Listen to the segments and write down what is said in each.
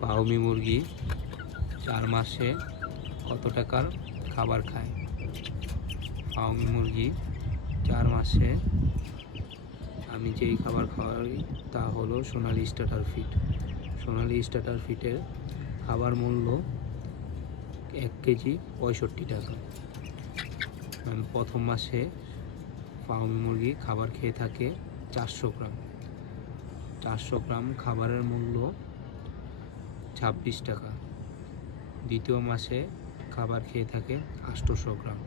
Fermi মুরগি 4 মাসে কত টাকার খাবার খায়? ফার্মি মুরগি 4 মাসে আমি যেই খাবার খাওয়াই তা হলো সোনালী স্টার্টার ফিড। সোনালী স্টার্টার ফিডের খাবার মূল্য 1 কেজি 65 টাকা। প্রথম মাসে ফার্মি মুরগি খাবার খেয়ে থাকে 400 গ্রাম। 400 গ্রাম খাবারের মূল্য 26 টাকা। দ্বিতীয় মাসে খাবার খেয়ে থাকে 800 গ্রাম।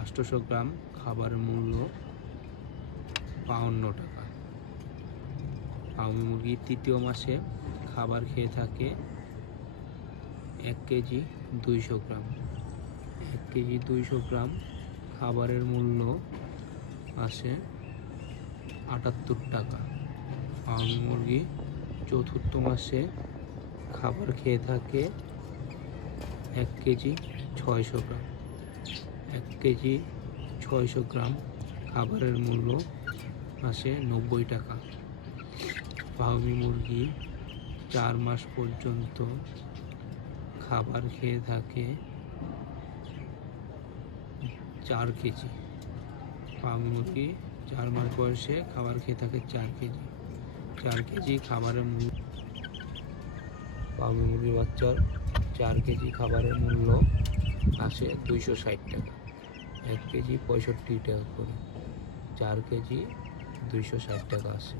800 গ্রাম খাবারের মূল্য 52 টাকা। ফার্মি মুরগি তৃতীয় মাসে খাবার খেয়ে থাকে 1 কেজি 200 গ্রাম। 1 কেজি 200 গ্রাম খাবারের মূল্য আসে 78 টাকা। ফার্মি মুরগি চতুর্থ মাসে খাবার খেয়ে থাকে 1 কেজি 600 গ্রাম। 1 কেজি 600 গ্রাম খাবারের মূল্য আসে 90 টাকা। ফার্মি মুরগি 4 মাস পর্যন্ত খাবার খেয়ে থাকে 4 কেজি। ফার্মি মুরগি 4 মাস বয়সে খাবার খেয়ে থাকে 4 কেজি। 4 কেজি খাবারের মূল্য। ফার্মি মুরগির বাচ্চার 4 কেজি খাবারের মূল্য আসে 260 টাকা। 1 কেজি 65 টাকা করে। 4 কেজি 260 টাকা আসে।